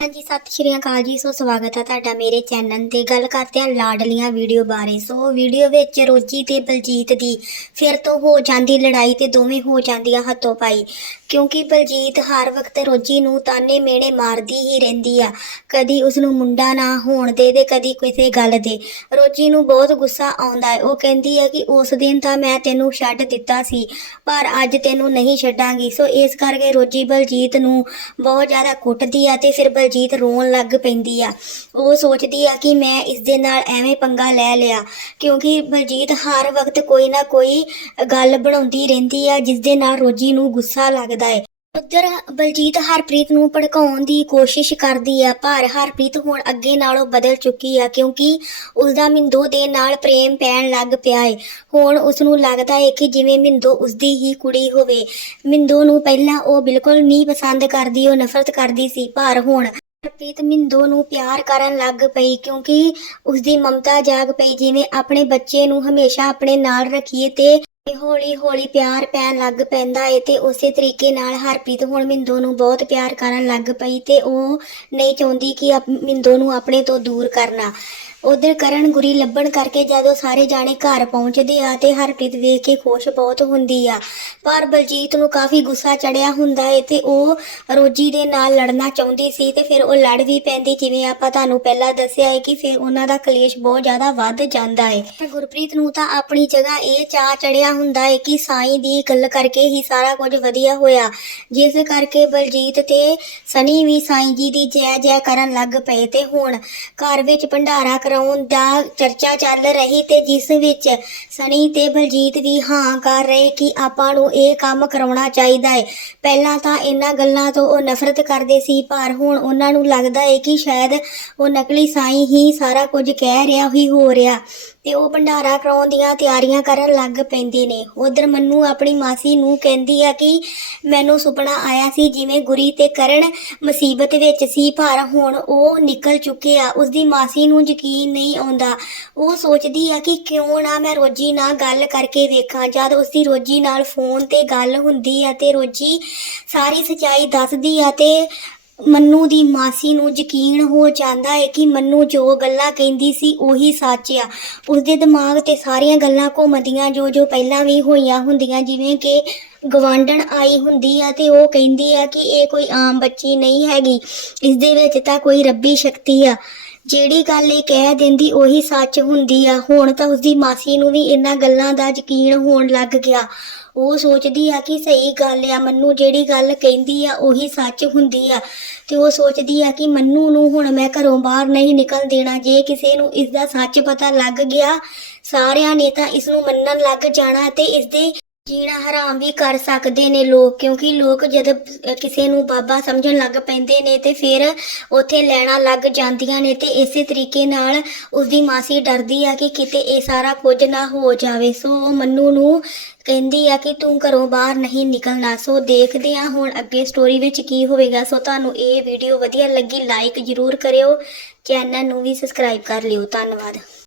ਹਾਂਜੀ, ਸਤਿ ਸ਼੍ਰੀ ਅਕਾਲ ਜੀ। ਸੋ ਸਵਾਗਤ ਹੈ ਤੁਹਾਡਾ ਮੇਰੇ ਚੈਨਲ ਤੇ। ਗੱਲ ਕਰਦੇ ਹਾਂ ਲਾਡਲੀਆਂ ਵੀਡੀਓ ਬਾਰੇ। ਸੋ ਵੀਡੀਓ ਵਿੱਚ ਰੋਜੀ ਤੇ ਬਲਜੀਤ ਦੀ ਫਿਰ ਤੋਂ ਹੋ ਜਾਂਦੀ ਲੜਾਈ ਤੇ ਦੋਵੇਂ ਹੋ ਜਾਂਦੀਆਂ ਹੱਥੋਂ ਪਾਈ। ਕਿਉਂਕਿ ਬਲਜੀਤ ਹਰ ਵਕਤ ਰੋਜੀ ਨੂੰ ਤਾਨੇ ਮੇਣੇ ਮਾਰਦੀ ਹੀ ਰਹਿੰਦੀ ਆ। ਕਦੀ ਉਸ ਨੂੰ ਮੁੰਡਾ ਨਾ ਹੋਣ ਦੇ ਦੇ ਕਦੀ ਕਿਸੇ ਗੱਲ ਦੇ। ਰੋਜੀ ਨੂੰ ਬਹੁਤ ਗੁੱਸਾ ਆਉਂਦਾ ਹੈ। ਉਹ ਕਹਿੰਦੀ ਹੈ ਕਿ ਉਸ ਦਿਨ ਤਾਂ ਮੈਂ ਤੈਨੂੰ ਛੱਡ ਦਿੱਤਾ ਸੀ, ਪਰ ਅੱਜ ਤੈਨੂੰ ਨਹੀਂ ਛੱਡਾਂਗੀ। ਸੋ ਇਸ ਕਰਕੇ ਰੋਜੀ ਬਲਜੀਤ ਨੂੰ ਬਹੁਤ ਜ਼ਿਆਦਾ ਕੁੱਟਦੀ ਆ ਤੇ ਫਿਰ ਬਲਜੀਤ ਰੋਣ ਲੱਗ ਪੈਂਦੀ ਆ। ਉਹ ਸੋਚਦੀ ਆ ਕਿ ਮੈਂ ਇਸ ਦੇ ਨਾਲ ਐਵੇਂ ਪੰਗਾ ਲੈ ਲਿਆ, ਕਿਉਂਕਿ ਬਲਜੀਤ ਹਰ ਵਕਤ ਕੋਈ ਨਾ ਕੋਈ ਗੱਲ ਬਣਾਉਂਦੀ ਰਹਿੰਦੀ ਆ, ਜਿਸ ਦੇ ਨਾਲ ਰੋਜੀ ਨੂੰ ਗੁੱਸਾ ਲੱਗਦਾ ਹੈ ਉੱਧਰ ਬਲਜੀਤ ਹਰਪ੍ਰੀਤ ਨੂੰ ਭੜਕਾਉਣ ਦੀ ਕੋਸ਼ਿਸ਼ ਕਰਦੀ ਆ, ਪਰ ਹਰਪ੍ਰੀਤ ਹੁਣ ਅੱਗੇ ਨਾਲੋਂ ਬਦਲ ਚੁੱਕੀ ਆ, ਕਿਉਂਕਿ ਉਸਦਾ ਮਿੰਦੋ ਦੇ ਨਾਲ ਪ੍ਰੇਮ ਪੈਣ ਲੱਗ ਪਿਆ ਏ। ਹੁਣ ਉਸ ਨੂੰ ਲੱਗਦਾ ਏ ਕਿ ਜਿਵੇਂ ਮਿੰਦੋ ਉਸਦੀ ਹੀ ਕੁੜੀ ਹੋਵੇ। ਮਿੰਦੋ ਨੂੰ ਪਹਿਲਾਂ ਉਹ ਬਿਲਕੁਲ ਨਹੀਂ ਪਸੰਦ ਕਰਦੀ, ਉਹ ਨਫ਼ਰਤ ਕਰਦੀ ਸੀ, ਪਰ ਹੁਣ ਹਰਪ੍ਰੀਤ ਮਿੰਦੋ ਨੂੰ ਪਿਆਰ ਕਰਨ ਲੱਗ ਪਈ, ਕਿਉਂਕਿ ਉਸਦੀ ਮਮਤਾ ਜਾਗ ਪਈ, ਜਿਵੇਂ ਆਪਣੇ ਬੱਚੇ ਨੂੰ ਹਮੇਸ਼ਾ ਆਪਣੇ ਨਾਲ ਰੱਖੀਏ ਤੇ ਹੌਲੀ ਹੌਲੀ ਪਿਆਰ ਪੈਣ ਲੱਗ ਪੈਂਦਾ ਏ ਤੇ ਉਸੇ ਤਰੀਕੇ ਨਾਲ ਹਰਪ੍ਰੀਤ ਹੁਣ ਮਿੰਦੋ ਨੂੰ ਬਹੁਤ ਪਿਆਰ ਕਰਨ ਲੱਗ ਪਈ ਤੇ ਉਹ ਨਹੀਂ ਚਾਹੁੰਦੀ ਕਿ ਆਪ- ਮਿੰਦੋ ਨੂੰ ਆਪਣੇ ਤੋਂ ਦੂਰ ਕਰਨਾ। ਉਧਰ ਕਰਨ ਗੁਰੀ ਲੱਭਣ ਕਰਕੇ ਜਦੋਂ ਸਾਰੇ ਜਾਣੇ ਘਰ ਪਹੁੰਚਦੇ ਆ ਤੇ ਹਰਪ੍ਰੀਤ ਵੇਖ ਕੇ ਖੁਸ਼ ਬਹੁਤ ਹੁੰਦੀ ਆ। ਪਰ ਬਲਜੀਤ ਨੂੰ ਕਾਫੀ ਗੁੱਸਾ ਚੜਿਆ ਹੁੰਦਾ ਏ ਤੇ ਉਹ ਰੋਜੀ ਦੇ ਨਾਲ ਲੜਨਾ ਚਾਹੁੰਦੀ ਸੀ ਤੇ ਫਿਰ ਉਹ ਲੜ ਵੀ ਪੈਂਦੀ। ਜਿਵੇਂ ਆਪਾਂ ਤੁਹਾਨੂੰ ਪਹਿਲਾਂ ਦੱਸਿਆ ਹੈ ਕਿ ਫਿਰ ਉਹਨਾਂ ਦਾ ਕਲੇਸ਼ ਬਹੁਤ ਜ਼ਿਆਦਾ ਵੱਧ ਜਾਂਦਾ ਏ। ਤੇ ਗੁਰਪ੍ਰੀਤ ਨੂੰ ਤਾਂ ਆਪਣੀ ਜਗ੍ਹਾ ਇਹ ਚਾਹ ਚੜਿਆ ਹੁੰਦਾ ਏ ਕਿ ਸਾਈਂ ਦੀ ਗੱਲ ਕਰਕੇ ਹੀ ਸਾਰਾ ਕੁਝ ਵਧੀਆ ਹੋਇਆ। ਜਿਸ ਕਰਕੇ ਬਲਜੀਤ ਤੇ ਸਨੀ ਵੀ ਸਾਈਂ ਜੀ ਦੀ ਜੈ ਜੈ ਕਰਨ ਲੱਗ ਪਏ ਤੇ ਹੁਣ ਘਰ ਵਿੱਚ ਭੰਡਾਰਾ ਕਰਾਉਣ ਦਾ ਚਰਚਾ ਚੱਲ ਰਹੀ ਤੇ ਜਿਸ ਵਿੱਚ ਸਨੀ ਤੇ ਬਲਜੀਤ ਵੀ ਹਾਂ ਕਰ ਰਹੇ ਕਿ ਆਪਾਂ ਨੂੰ ਇਹ ਕੰਮ ਕਰਾਉਣਾ ਚਾਹੀਦਾ ਹੈ। ਪਹਿਲਾਂ ਤਾਂ ਇਹਨਾਂ ਗੱਲਾਂ ਤੋਂ ਉਹ ਨਫ਼ਰਤ ਕਰਦੇ ਸੀ, ਪਰ ਹੁਣ ਉਹਨਾਂ ਨੂੰ ਲੱਗਦਾ ਹੈ ਕਿ ਸ਼ਾਇਦ ਉਹ ਨਕਲੀ ਸਾਈਂ ਹੀ ਸਾਰਾ ਕੁਝ ਕਹਿ ਰਿਹਾ ਹੀ ਹੋ ਰਿਹਾ। ਤੇ ਉਹ ਭੰਡਾਰਾ ਕਰਾਉਣ ਦੀਆਂ ਤਿਆਰੀਆਂ ਕਰਨ ਲੱਗ ਪੈਂਦੇ ਨੇ। ਉਧਰ ਮੰਨੂ ਆਪਣੀ ਮਾਸੀ ਨੂੰ ਕਹਿੰਦੀ ਆ ਕਿ ਮੈਨੂੰ ਸੁਪਨਾ ਆਇਆ ਸੀ ਜਿਵੇਂ ਗੁਰੀ ਤੇ ਕਰਨ ਮੁਸੀਬਤ ਵਿੱਚ ਸੀ, ਪਰ ਹੁਣ ਉਹ ਨਿਕਲ ਚੁੱਕੇ ਆ। ਉਸਦੀ ਮਾਸੀ ਨੂੰ ਯਕੀਨ ਨਹੀਂ ਆਉਂਦਾ। ਉਹ ਸੋਚਦੀ ਆ ਕਿ ਕਿਉਂ ਨਾ ਮੈਂ ਰੋਜੀ ਨਾਲ ਗੱਲ ਕਰਕੇ ਵੇਖਾਂ। ਜਦ ਉਸਦੀ ਰੋਜੀ ਨਾਲ ਫੋਨ ਤੇ ਗੱਲ ਹੁੰਦੀ ਆ ਤੇ ਰੋਜੀ ਸਾਰੀ ਸੱਚਾਈ ਦੱਸਦੀ ਆ ਤੇ ਮੰਨੂ ਦੀ ਮਾਸੀ ਨੂੰ ਯਕੀਨ ਹੋ ਜਾਂਦਾ ਹੈ ਕਿ ਮੰਨੂ ਜੋ ਗੱਲਾਂ ਕਹਿੰਦੀ ਸੀ ਉਹੀ ਸੱਚ ਆ। ਉਸਦੇ ਦਿਮਾਗ ਤੇ ਸਾਰੀਆਂ ਗੱਲਾਂ ਘੁੰਮਦੀਆਂ ਜੋ ਜੋ ਪਹਿਲਾਂ ਵੀ ਹੋਈਆਂ ਹੁੰਦੀਆਂ, ਜਿਵੇਂ ਕਿ ਗਵਾਂਡਣ ਆਈ ਹੁੰਦੀ ਆ ਤੇ ਉਹ ਕਹਿੰਦੀ ਆ ਕਿ ਇਹ ਕੋਈ ਆਮ ਬੱਚੀ ਨਹੀਂ ਹੈਗੀ। ਇਸ ਦੇ ਵਿੱਚ ਤਾਂ ਕੋਈ ਰੱਬੀ ਸ਼ਕਤੀ ਆ। ਜਿਹੜੀ ਗੱਲ ਇਹ ਕਹਿ ਦਿੰਦੀ ਉਹੀ ਸੱਚ ਹੁੰਦੀ ਆ। ਹੁਣ ਤਾਂ ਉਸਦੀ ਮਾਸੀ ਨੂੰ ਵੀ ਇਹਨਾਂ ਗੱਲਾਂ ਦਾ ਯਕੀਨ ਹੋਣ ਲੱਗ ਗਿਆ। ਉਹ ਸੋਚਦੀ ਆ ਕਿ ਸਹੀ ਗੱਲ ਆ, ਮੰਨੂ ਜਿਹੜੀ ਗੱਲ ਕਹਿੰਦੀ ਆ ਉਹੀ ਸੱਚ ਹੁੰਦੀ ਆ। ਤੇ ਉਹ ਸੋਚਦੀ ਆ ਕਿ ਮੰਨੂ ਨੂੰ ਹੁਣ ਮੈਂ ਘਰੋਂ ਬਾਹਰ ਨਹੀਂ ਨਿਕਲ ਦੇਣਾ। ਜੇ ਕਿਸੇ ਨੂੰ ਇਸ ਦਾ ਸੱਚ ਪਤਾ ਲੱਗ ਗਿਆ, ਸਾਰਿਆਂ ਨੇ ਤਾਂ ਇਸ ਨੂੰ ਮੰਨਣ ਲੱਗ ਜਾਣਾ ਤੇ ਇਸ ਦੇ ਜੀਣਾ ਹਰਾਮ ਵੀ ਕਰ ਸਕਦੇ ਨੇ ਲੋਕ, ਕਿਉਂਕਿ ਲੋਕ ਜਦ ਕਿਸੇ ਨੂੰ ਬਾਬਾ ਸਮਝਣ ਲੱਗ ਪੈਂਦੇ ਨੇ ਤੇ ਫਿਰ ਉੱਥੇ ਲੈਣਾ ਲੱਗ ਜਾਂਦੀਆਂ ਨੇ ਤੇ ਇਸੇ ਤਰੀਕੇ ਨਾਲ ਉਸਦੀ ਮਾਸੀ ਡਰਦੀ ਆ ਕਿ ਕਿਤੇ ਇਹ ਸਾਰਾ ਕੁਝ ਨਾ ਹੋ ਜਾਵੇ। ਸੋ ਉਹ ਮੰਨੂ ਨੂੰ ਕਹਿੰਦੀ ਆ ਕਿ ਤੂੰ ਘਰੋਂ ਬਾਹਰ ਨਹੀਂ ਨਿਕਲਣਾ। ਸੋ ਦੇਖਦੇ ਆ ਹੁਣ ਅੱਗੇ ਸਟੋਰੀ ਵਿੱਚ ਕੀ ਹੋਵੇਗਾ। ਸੋ ਤੁਹਾਨੂੰ ਇਹ ਵੀਡੀਓ ਵਧੀਆ ਲੱਗੀ ਲਾਈਕ ਜ਼ਰੂਰ ਕਰਿਓ। ਚੈਨਲ ਨੂੰ ਵੀ ਸਬਸਕ੍ਰਾਈਬ ਕਰ ਲਿਓ। ਧੰਨਵਾਦ।